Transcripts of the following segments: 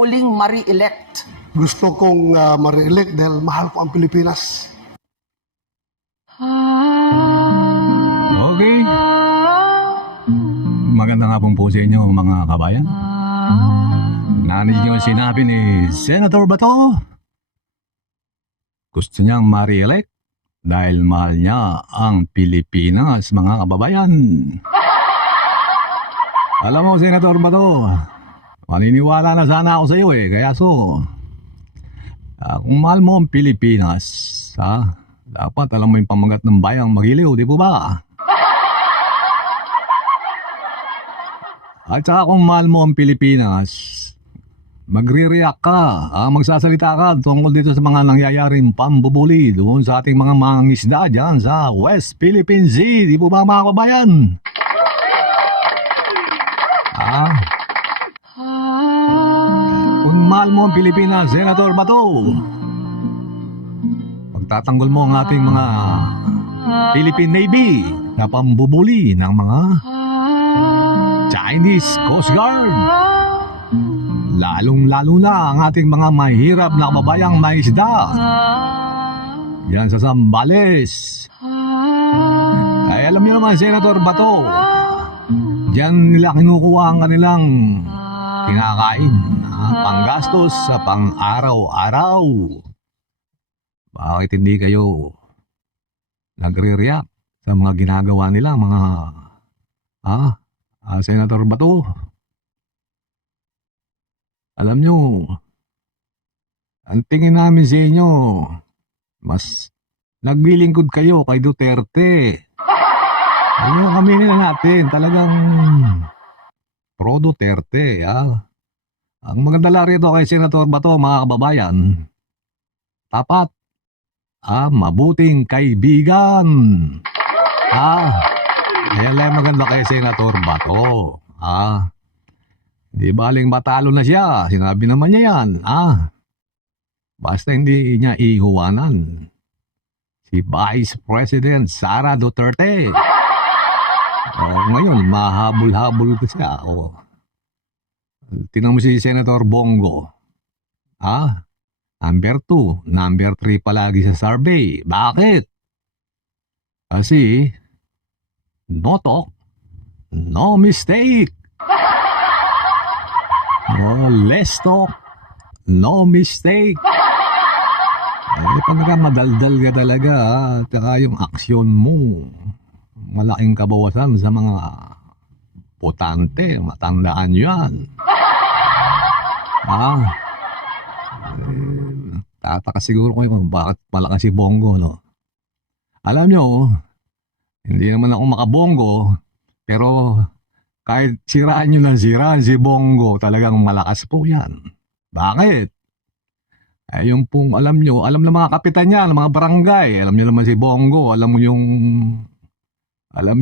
uling mari-elect? Gusto kong ma-re-elect dahil mahal ko ang Pilipinas. Okay. Maganda nga po sa inyo mga kabayan. Narinig niyo ang sinabi ni Senator Bato. Gusto niyang ma-re-elect dahil mahal niya ang Pilipinas, mga kababayan. Alam mo, Senator Bato, maniniwala na sana ako sa iyo kaya kung mahal mo ang Pilipinas, dapat alam mo yung pamagat ng bayang magiliw, di po ba? At saka kung mahal mo ang Pilipinas, magre-react ka, magsasalita ka tungkol dito sa mga nangyayaring pambubuli doon sa ating mga mangingisda dyan sa West Philippine Sea, di po ba mga kabayan? Kung mahal mo ang Pilipinas, Senator Bato, pagtatanggol mo ang ating mga Philippine Navy na pambubuli ng mga Chinese Coast Guard. Lalong-lalo na ang ating mga mahirap na kababayang maisda yan sa Zambales. Ay alam niyo naman, Senator Bato, diyan nila kinukuha ang kanilang kinakain, panggastos sa pang-araw-araw. Bakit hindi kayo nagre-react sa mga ginagawa nila, mga Senator Bato? Alam nyo, ang tingin namin sa inyo, mas naglilingkod kayo kay Duterte. Ayun, kami nila natin, talagang pro Duterte. Ang magandala rito kay Senator Bato, mga kababayan, tapat, mabuting kaibigan. Ayan lang maganda kay Senator Bato. Di baling matalo na siya, sinabi naman niya yan. Basta hindi niya iiwanan si Vice President Sara Duterte. Ngayon, mahabol-habol ko siya. Tingnan mo si Senator Bongo. Number 2, number 3 palagi sa survey. Bakit? Kasi, no talk, no mistake. Less talk, no mistake. Pagka madaldal ka talaga, saka yung aksyon mo, malaking kabawasan sa mga botante, matandaan yan. Tataka siguro kayo kung bakit malakas si Bongo, no? Alam nyo, hindi naman ako makabongo, pero kahit siraan nyo ng siraan si Bongo, talagang malakas po yan. Bakit? Yung pong alam nyo, alam ng mga kapitan niya, ng mga barangay, alam nyo naman si Bongo, alam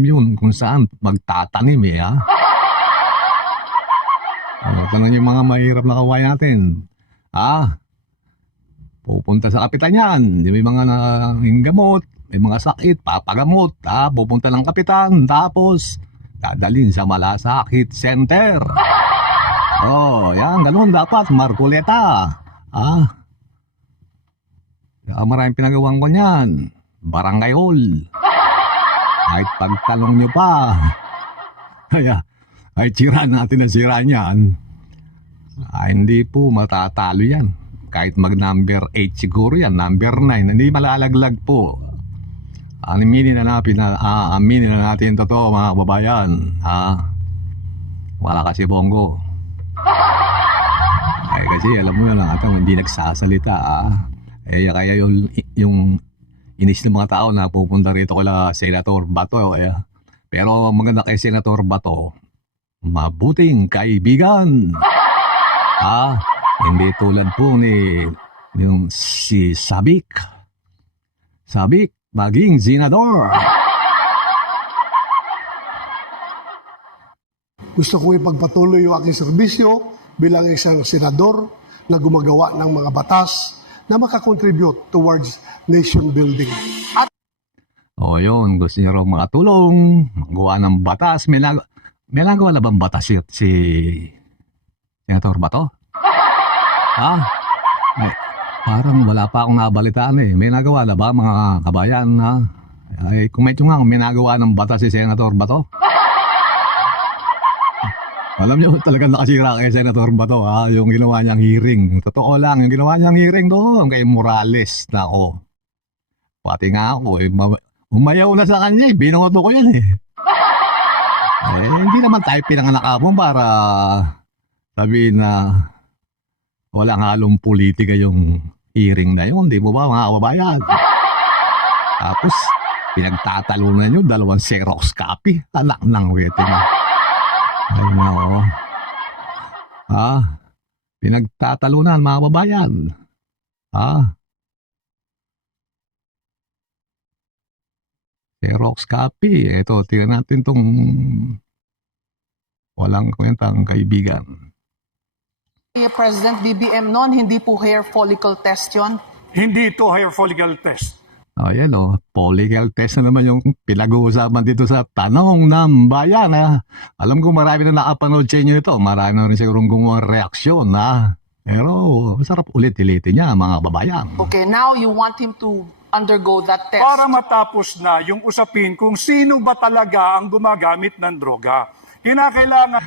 yun kung saan magtatanim Tanong yung mga mahirap na kawayan natin. Pupunta sa kapitan yan, may mga gamot, may mga sakit, papagamot, pupunta ng kapitan, tapos dadalhin sa malasakit center. Yan, ganun dapat, Marcoleta. Maraming pinagawang ko niyan. Barangay hall. Kahit pagtalong nyo pa. Kahit siraan natin ang siraan yan. Hindi po matatalo yan. Kahit mag number 8 siguro yan, number 9, hindi malalaglag po. Aminin na natin totoo, mga kababayan. Wala kasi Bongo. Kasi alam mo na lang atang hindi nagsasalita. Kaya yung inis ng mga tao na pupunta rito kala Senator Bato. Pero maganda kay Senator Bato, mabuting kaibigan. Hindi tulad po yung si Sabik maging senador. Gusto kong ipagpatuloy yung aking serbisyo bilang isang senador na gumagawa ng mga batas na makakontribute towards nation building. Yun, gusto niya raw makatulong, magawa ng batas. May nagawa na bang batas si Senator Bato? Ha? Eh, parang wala pa akong nabalitaan eh. May nagawa na ba mga kabayan, ha? Ay, kung medyo nga, may nagawa ng batas si Senator Bato. Alam niyo, talagang nakasira kay Senator Bato, ha? Yung ginawa niyang hearing. Totoo lang, yung ginawa niyang hearing doon kay Morales. Nako, pati nga ako, eh, umayaw na sa kanya eh. Binoto ko yan eh. Hindi naman tayo pinanganak para sabihin na walang halong politika yung hearing na yun. Di mo ba mga kababayan? Tapos, pinagtatalunan nyo, 2 Xerox copy. Anak ng wete na. Ay, nako. Pinagtatalunan mga kababayan. Xerox copy. Ito, tingnan natin tong walang kwentang kaibigan. President BBM noon, hindi po hair follicle test yon. Hindi ito hair follicle test. Yan follicle test na naman yung pinag-uusapan dito sa Tanong ng Bayan. Alam ko marami na nakapanood sa inyo ito. Marami na rin sigurong gumawa reaksyon. Pero masarap ulit-ulitin niya mga babayan. Okay, now you want him to undergo that test. Para matapos na yung usapin kung sino ba talaga ang gumagamit ng droga. Kinakailangan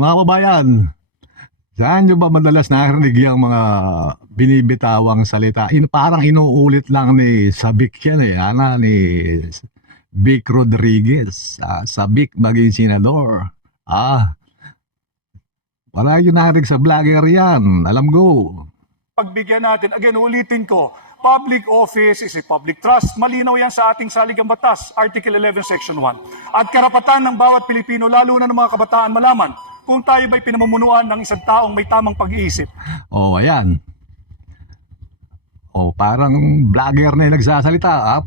Mga babayan, saan nyo ba madalas narinig yung mga binibitawang salita? Parang inuulit lang ni Sabik yan ni Vic Rodriguez. Sabik maging senador. Wala yung narinig sa vlogger yan. Alam ko. pagbigyan natin, again, ulitin ko, public office is a public trust. Malinaw yan sa ating saligang batas, Article 11, Section 1. At karapatan ng bawat Pilipino, lalo na ng mga kabataan, malaman kung tayo ba'y pinamumunuan ng isang taong may tamang pag-iisip. Ayan. Parang vlogger na yung nagsasalita.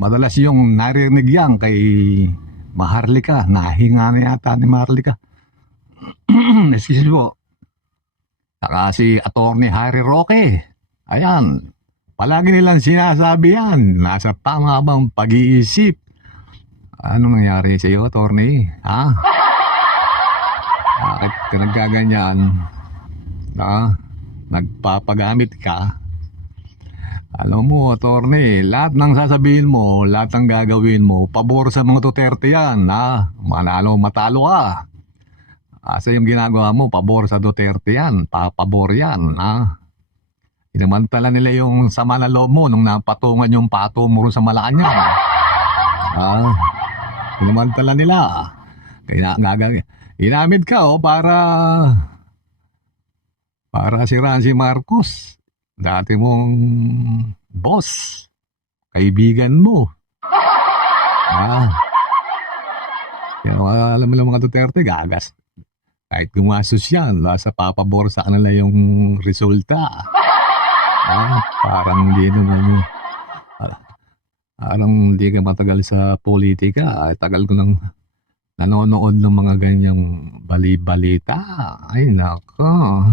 Madalas yung narinig yan kay Maharlika. Nahinga na yata ni Maharlika. Excuse po. Saka si Atty. Harry Roque. Ayan. Palagi nilang sinasabi yan. Nasa tama bang pag-iisip? Anong nangyari sa iyo, Atty.? Bakit ka nagkaganyan? Nagpapagamit ka? Alam mo, Atty., lahat ng sasabihin mo, lahat ng gagawin mo, pabor sa mga Duterte yan, Manalo, matalo ka. Kasi yung ginagawa mo, pabor sa Duterte yan, pabor yan, Inamantala nila yung sama na loob mo nung napatungan yung pato mo sa Malacanang. Inamantala nila. Inamid ka, para siraan si Marcos. Dati mong boss, kaibigan mo. Kaya alam mo lang mga Duterte, gagas. Kahit gumasos yan, sa papabor sa kanila yung resulta. Parang hindi naman parang hindi ka matagal sa politika. Tagal ko nang nanonood ng mga ganyang bali-balita. Ay, nako.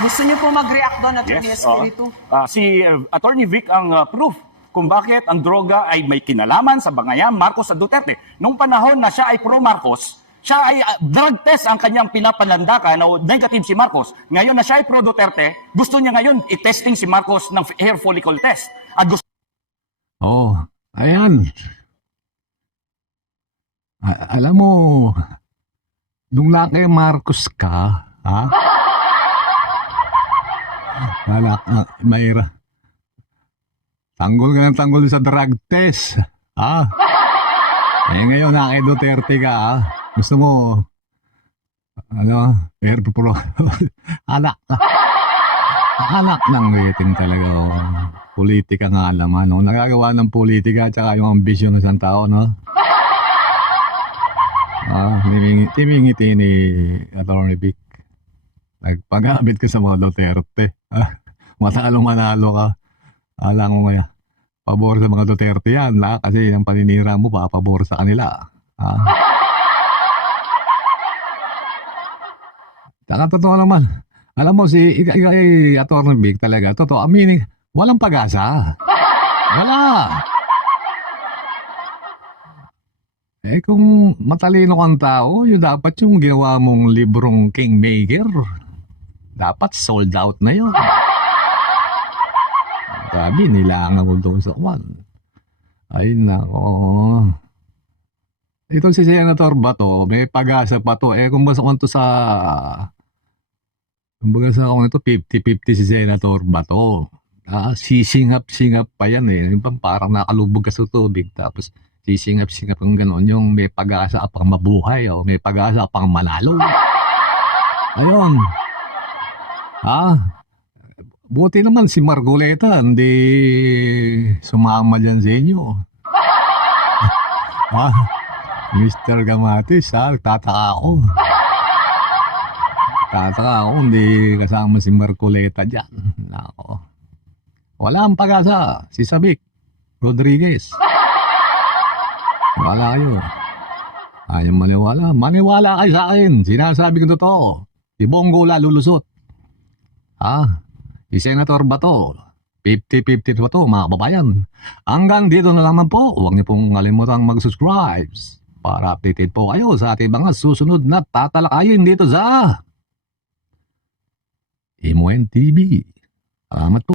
Gusto niyo po mag-react doon, Atty. Yes, Espiritu? si Attorney Vic ang proof kung bakit ang droga ay may kinalaman sa bangayan Marcos at Duterte. Nung panahon na siya ay pro-Marcos, siya ay drug test ang kanyang pinapalandakan na negative si Marcos. Ngayon na siya ay pro-Duterte, gusto niya ngayon i-testing si Marcos ng hair follicle test. At gusto Ayan. Alam mo, nung laki Marcos ka, Mayra. Tanggol ka ng tanggol sa drug test. Ngayon kay Duterte ka, Gusto mo, air pro. Anak ng waiting talaga. Politika nga alam, nagagawa ng politika at saka yung ambisyon ng isang tao, timingiti ni Atty. Vic. Nagpagamit ka sa mga Duterte. Matalong manalo ka. Alam mo kaya, pabor sa mga Duterte yan, kasi ang paninira mo pa, pabor sa kanila. Saka totoo naman. Alam mo, si Atty. Vic talaga, totoo, aminin, walang pag-asa. Wala. Kung matalino kang tao, dapat yung ginawa mong librong Kingmaker. Dapat sold out na yun. Sabi, nilangan ko doon sa kwan. Ay, nako. Ito si Senator Bato, may pag-asa pa to. Kung basta ko ito kumbaga sa kung ito, 50-50 si Senator Bato. Sisingap-singap pa yan eh. Parang nakalubog ka sa tubig. Tapos sisingap-singap ng gano'n. Yung may pag-asa pang mabuhay o may pag-asa pang manalo. Ayun. Buti naman si Margoleta, hindi sumama dyan sa inyo. Mr. Gamatis, tataka ako. Tataka ako, hindi kasama si Margoleta dyan. Nako. Wala ang pag-asa, si Sabik Rodriguez. Wala kayo. Ayaw maniwala. Maniwala kayo sa akin. Sinasabi ko totoo. Si Bongo lulusot. Si Senator Bato, 50-50 ba ito, mga kababayan? Hanggang dito na naman po. Huwag niyo pong kalimutang mag-subscribe para updated po kayo sa ating mga susunod na tatalakayin dito sa MON TV. Salamat po.